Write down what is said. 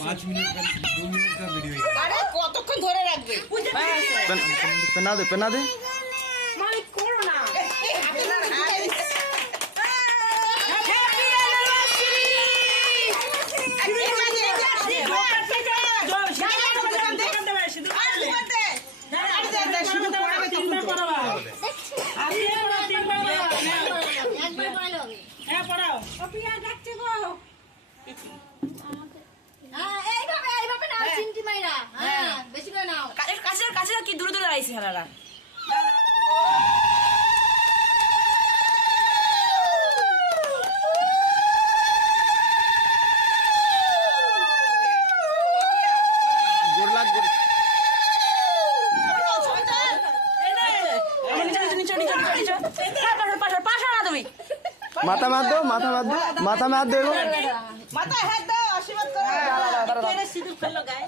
पाँच मिनट का दो मिनट का वीडियो है আরে কতক্ষণ ধরে রাখবে পেন- পেনা দে পেনা দে আপনার হাত- একবার পড়ালে হবে হ্যাঁ কি দূরে দূরে আইসি হালারা গোর লাগ গোর পাশা না তুমি মাথা মার দো মাথা মার দো মাথা মার। দো। মাথায় হাত দাও আশীর্বাদ করো। সিঁদুর ফেলল গায়ে?